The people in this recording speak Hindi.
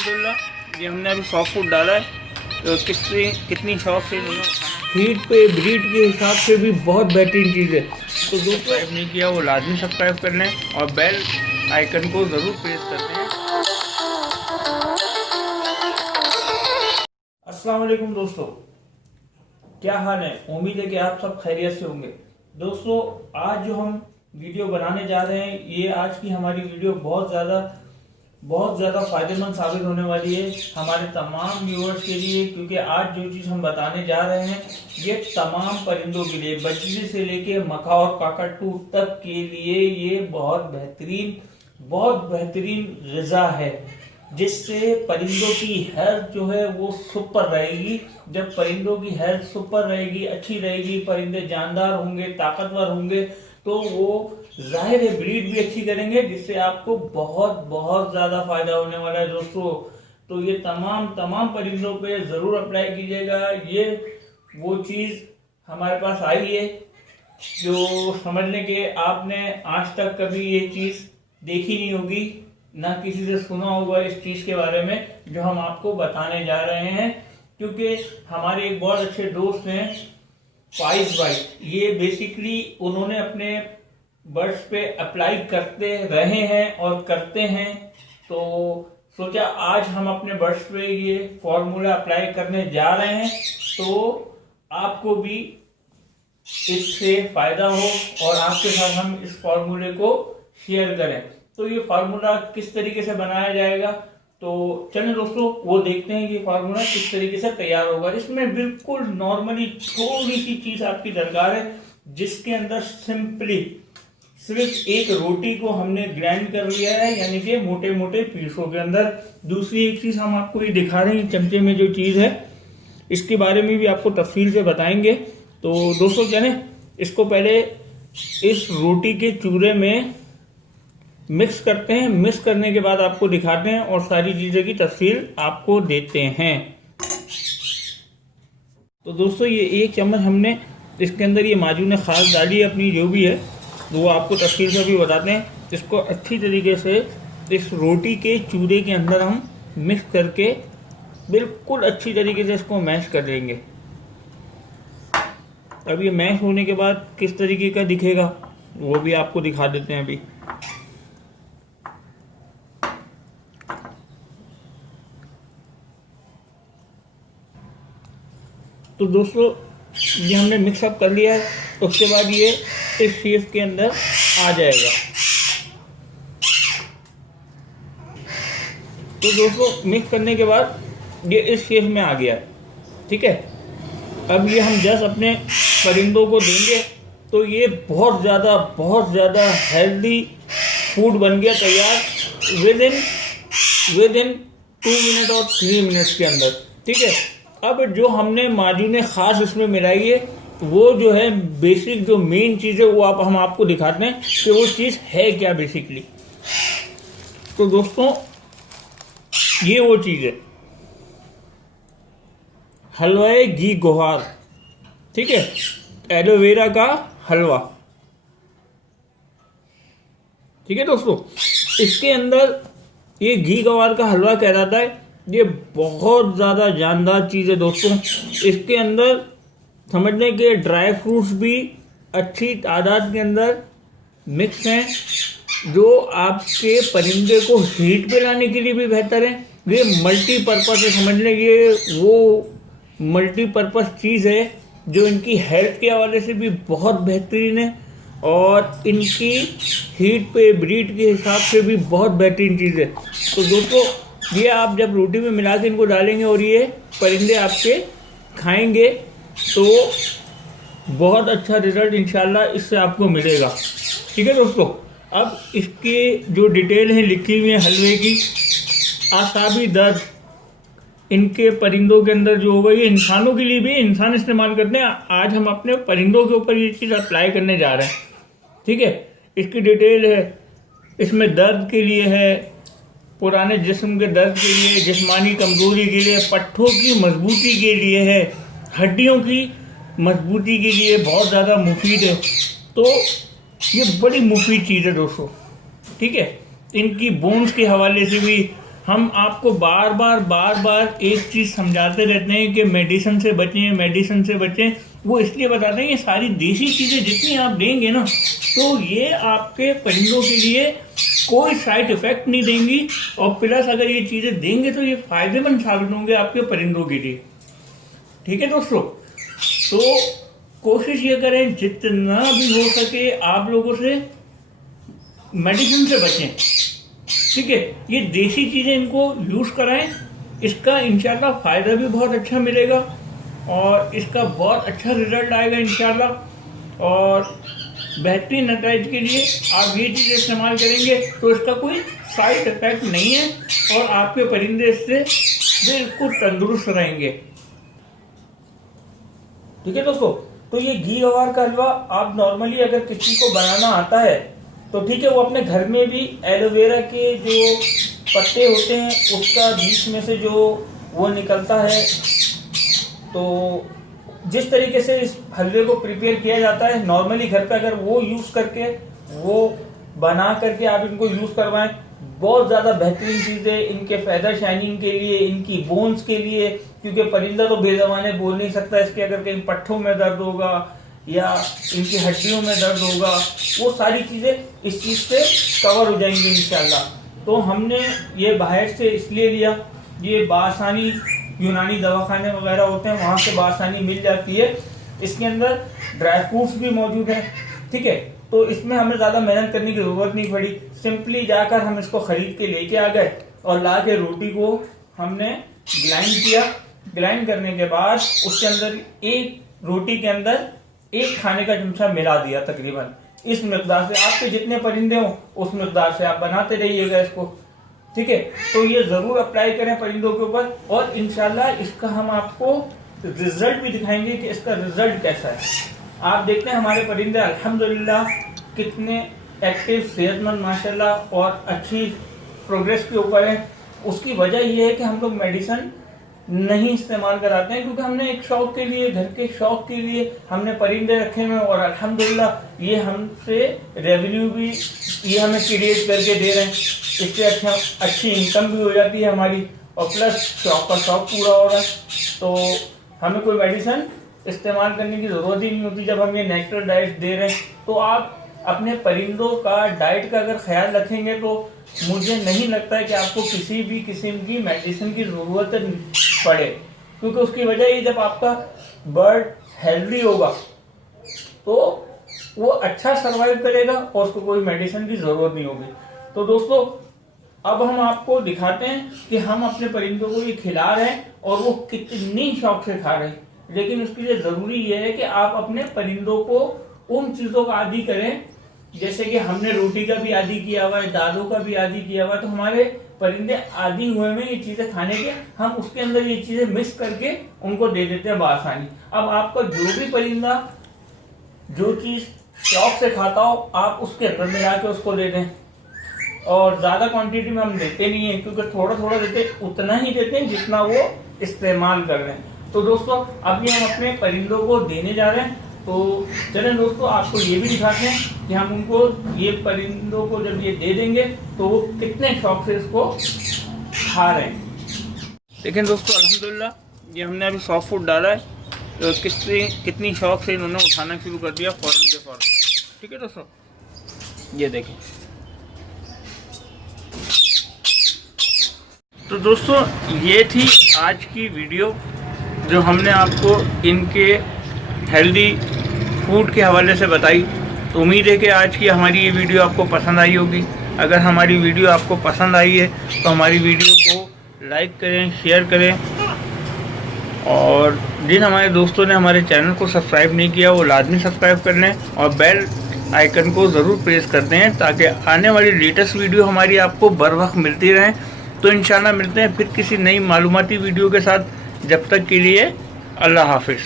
अल्हम्दुलिल्लाह ये हमने अभी सॉफ्ट फूड डाला है तो कितनी शौक से इन्होंने हीट पे ब्रीड के हिसाब से भी बहुत बेहतरीन चीज़ है। तो दोस्तों सब्सक्राइब नहीं किया वो लाजमी सब्सक्राइब कर लें और बेल आइकन को ज़रूर प्रेस कर दें। अस्सलाम वालेकुम दोस्तों, क्या हाल है? उम्मीद है कि आप सब खैरियत से होंगे। दोस्तों आज जो हम वीडियो बनाने जा रहे हैं ये आज की हमारी वीडियो बहुत ज़्यादा फायदेमंद साबित होने वाली है हमारे तमाम व्यूअर्स के लिए, क्योंकि आज जो चीज़ हम बताने जा रहे हैं ये तमाम परिंदों के लिए, बजरी से लेके मक्खा और काकटू तक के लिए ये बहुत बेहतरीन ग़िज़ा है, जिससे परिंदों की हेल्थ जो है वो सुपर रहेगी। जब परिंदों की हेल्थ सुपर रहेगी, अच्छी रहेगी, परिंदे जानदार होंगे, ताकतवर होंगे, तो वो जाहिर है ब्रीड भी अच्छी करेंगे, जिससे आपको बहुत ज्यादा फायदा होने वाला है दोस्तों। तो ये तमाम परिंदों पे जरूर अप्लाई कीजिएगा। ये वो चीज हमारे पास आई है जो समझने के आपने आज तक कभी ये चीज देखी नहीं होगी, ना किसी से सुना होगा इस चीज के बारे में जो हम आपको बताने जा रहे हैं। क्योंकि हमारे एक बहुत अच्छे दोस्त हैं फाइज भाई, ये बेसिकली उन्होंने अपने बर्ड्स पे अप्लाई करते रहे हैं और करते हैं, तो सोचा आज हम अपने बर्ड्स पे ये फॉर्मूला अप्लाई करने जा रहे हैं तो आपको भी इससे फायदा हो और आपके साथ हम इस फॉर्मूले को शेयर करें। तो ये फार्मूला किस तरीके से बनाया जाएगा, तो चलिए दोस्तों वो देखते हैं कि फार्मूला किस तरीके से तैयार होगा। इसमें बिल्कुल नॉर्मली थोड़ी सी चीज आपकी दरकार है, जिसके अंदर सिंपली सिर्फ एक रोटी को हमने ग्राइंड कर लिया है, यानी कि मोटे मोटे पीसों के अंदर। दूसरी एक चीज हम आपको ये दिखा रहे हैं, चमचे में जो चीज है इसके बारे में भी आपको तफसील से बताएंगे। तो दोस्तों चले इसको पहले इस रोटी के चूरे में मिक्स करते हैं। मिक्स करने के बाद आपको दिखाते हैं और सारी चीज़ों की तफसील आपको देते हैं। तो दोस्तों ये एक चम्मच हमने इसके अंदर ये माजून खास डाली है अपनी जो भी है, वो आपको तफसील से भी बताते हैं। इसको अच्छी तरीके से इस रोटी के चूरे के अंदर हम मिक्स करके बिल्कुल अच्छी तरीके से इसको मैश कर देंगे। अब ये मैश होने के बाद किस तरीके का दिखेगा वो भी आपको दिखा देते हैं अभी। तो दोस्तों ये हमने मिक्सअप कर लिया है, उसके बाद ये इस शेप के अंदर आ जाएगा। तो दोस्तों मिक्स करने के बाद ये इस शेप में आ गया है, ठीक है। अब ये हम जस्ट अपने परिंदों को देंगे तो ये बहुत ज़्यादा हेल्दी फूड बन गया तैयार विद इन 2 मिनट और 3 मिनट्स के अंदर, ठीक है। अब जो हमने माजून खास इसमें मिलाई है वो जो है बेसिक जो मेन चीज़ है वो हम आपको दिखाते हैं कि वो चीज़ है क्या बेसिकली। तो दोस्तों ये वो चीज़ है हलवाए घी गुहार, ठीक है, एलोवेरा का हलवा, ठीक है दोस्तों। इसके अंदर ये घी गवार का हलवा कहलाता है। ये बहुत ज़्यादा जानदार चीज़ है दोस्तों। इसके अंदर समझने के ड्राई फ्रूट्स भी अच्छी तादाद के अंदर मिक्स हैं, जो आपके परिंदे को हीट पे लाने के लिए भी बेहतर है। ये मल्टीपर्पज़ है, समझने के वो मल्टीपर्पज़ चीज़ है जो इनकी हेल्थ के हवाले से भी बहुत बेहतरीन है और इनकी हीट पे ब्रीड के हिसाब से भी बहुत बेहतरीन चीज़ है। तो दोस्तों ये आप जब रोटी में मिला के इनको डालेंगे और ये परिंदे आपके खाएंगे तो बहुत अच्छा रिजल्ट इंशाल्लाह इससे आपको मिलेगा, ठीक है दोस्तों। अब इसकी जो डिटेल है लिखी हुई है हलवे की, आसाबी दर्द इनके परिंदों के अंदर जो होगा, ये इंसानों के लिए भी इंसान इस्तेमाल करते हैं। आज हम अपने परिंदों के ऊपर ये चीज़ अप्लाई करने जा रहे हैं, ठीक है। इसकी डिटेल है, इसमें दर्द के लिए है, पुराने जिस्म के दर्द के लिए, जिस्मानी कमजोरी के लिए, पट्ठों की मजबूती के लिए है, हड्डियों की मजबूती के लिए बहुत ज़्यादा मुफीद है। तो ये बड़ी मुफीद चीज़ है दोस्तों, ठीक है। इनकी बोन्स के हवाले से भी हम आपको बार बार एक चीज़ समझाते रहते हैं कि मेडिसिन से बचें। वो इसलिए बताते हैं ये सारी देसी चीज़ें जितनी आप देंगे ना, तो ये आपके परिंदों के लिए कोई साइड इफेक्ट नहीं देंगी, और प्लस अगर ये चीज़ें देंगे तो ये फायदेमंद साबित होंगे आपके परिंदों के लिए। ठीक है दोस्तों, तो कोशिश ये करें जितना भी हो सके आप लोगों से मेडिसिन से बचें। ठीक है, ये देसी चीज़ें इनको यूज़ कराएं, इसका इंशाल्लाह फ़ायदा भी बहुत अच्छा मिलेगा और इसका बहुत अच्छा रिजल्ट आएगा इंशाल्लाह। और बेहतरीन नतीजे के लिए आप ये चीज़ इस्तेमाल करेंगे तो इसका कोई साइड इफेक्ट नहीं है और आपके परिंदे इससे बिल्कुल तंदुरुस्त रहेंगे। ठीक है दोस्तों, तो ये घी गवार का हलवा आप नॉर्मली अगर किसी को बनाना आता है तो ठीक है, वो अपने घर में भी एलोवेरा के जो पत्ते होते हैं उसका बीच में से जो वो निकलता है, तो जिस तरीके से इस हलवे को प्रिपेयर किया जाता है नॉर्मली घर पे अगर वो यूज़ करके वो बना करके आप इनको यूज़ करवाएं, बहुत ज़्यादा बेहतरीन चीज़ है इनके फेदर शाइनिंग के लिए, इनकी बोन्स के लिए, क्योंकि परिंदा तो बेज़बाने बोल नहीं सकता, इसके अगर कहीं पट्ठों में दर्द होगा या इनकी हड्डियों में दर्द होगा, वो सारी चीज़ें इस चीज़ से कवर हो जाएंगी इंशाल्लाह। तो हमने ये बाहर से इसलिए लिया, ये बासानी यूनानी दवाखाने वगैरह होते हैं वहाँ से बासानी मिल जाती है, इसके अंदर ड्राई फ्रूट्स भी मौजूद हैं। ठीक है, तो इसमें हमें ज़्यादा मेहनत करने की ज़रूरत नहीं पड़ी, सिंपली जाकर हम इसको ख़रीद के लेके आ गए और ला के रोटी को हमने ग्राइंड किया। ग्राइंड करने के बाद उसके अंदर एक रोटी के अंदर एक खाने का चमचा मिला दिया, तकरीबन इस मिकदार से। आपके जितने परिंदे हों उस मिकदार से आप बनाते रहिएगा इसको। ठीक है, तो ये जरूर अप्लाई करें परिंदों के ऊपर और इंशाल्लाह इसका हम आपको रिजल्ट भी दिखाएंगे कि इसका रिजल्ट कैसा है। आप देखते हैं हमारे परिंदे अल्हम्दुलिल्लाह कितने एक्टिव, सेहतमंद माशाल्लाह और अच्छी प्रोग्रेस के ऊपर है। उसकी वजह यह है कि हम लोग मेडिसिन नहीं इस्तेमाल कराते हैं, क्योंकि हमने एक शौक के लिए, घर के शौक के लिए हमने परिंदे रखे हुए और अल्हम्दुलिल्लाह ये हमसे रेवेन्यू भी ये हमें क्रिएट करके दे रहे हैं, इससे अच्छी इनकम भी हो जाती है हमारी और प्लस शौक का शौक पूरा हो रहा है। तो हमें कोई मेडिसिन इस्तेमाल करने की ज़रूरत ही नहीं होती जब हम ये नेचुरल डाइट दे रहे हैं। तो आप अपने परिंदों का डाइट का अगर ख्याल रखेंगे तो मुझे नहीं लगता है कि आपको किसी भी किस्म की मेडिसिन की ज़रूरत पड़े, क्योंकि उसकी वजह ये जब आपका बर्ड हेल्दी होगा तो वो अच्छा सरवाइव करेगा और उसको कोई मेडिसिन की ज़रूरत नहीं होगी। तो दोस्तों अब हम आपको दिखाते हैं कि हम अपने परिंदों को ये खिला रहे हैं और वो कितनी शौक से खा रहे हैं। लेकिन उसके लिए ज़रूरी ये है कि आप अपने परिंदों को उन चीज़ों का आदी करें, जैसे कि हमने रोटी का भी आदी किया हुआ है, दालों का भी आदी किया हुआ है, तो हमारे परिंदे आदी हुए में ये चीज़ें खाने के, हम उसके अंदर ये चीज़ें मिक्स करके उनको दे देते हैं बआसानी। अब आपका जो भी परिंदा जो चीज़ शौक से खाता हो आप उसके अंदर मिला के उसको दे दें, और ज़्यादा क्वांटिटी में हम देते नहीं है, क्योंकि थोड़ा थोड़ा देते, उतना ही देते हैं जितना वो इस्तेमाल कर रहे हैं। तो दोस्तों अब ये हम अपने परिंदों को देने जा रहे हैं, तो चलें दोस्तों आपको ये भी दिखाते हैं कि हम उनको ये परिंदों को जब ये दे देंगे तो वो कितने शौक से इसको खा रहे हैं। लेकिन दोस्तों अल्हम्दुलिल्लाह ये हमने अभी सॉफ्ट फूड डाला है तो कितनी शौक से इन्होंने उठाना शुरू कर दिया फ़ौरन के फ़ौरन। ठीक है दोस्तों, ये देखें। तो दोस्तों ये थी आज की वीडियो जो हमने आपको इनके हेल्दी फूड के हवाले से बताई। तो उम्मीद है कि आज की हमारी ये वीडियो आपको पसंद आई होगी। अगर हमारी वीडियो आपको पसंद आई है तो हमारी वीडियो को लाइक करें, शेयर करें, और जिन हमारे दोस्तों ने हमारे चैनल को सब्सक्राइब नहीं किया वो लाजमी सब्सक्राइब कर लें और बेल आइकन को ज़रूर प्रेस कर दें ताकि आने वाली लेटेस्ट वीडियो हमारी आपको बर वक्त मिलती रहें। तो इंशाल्लाह मिलते हैं फिर किसी नई मालूमाती वीडियो के साथ। जब तक के लिए अल्लाह हाफिज़।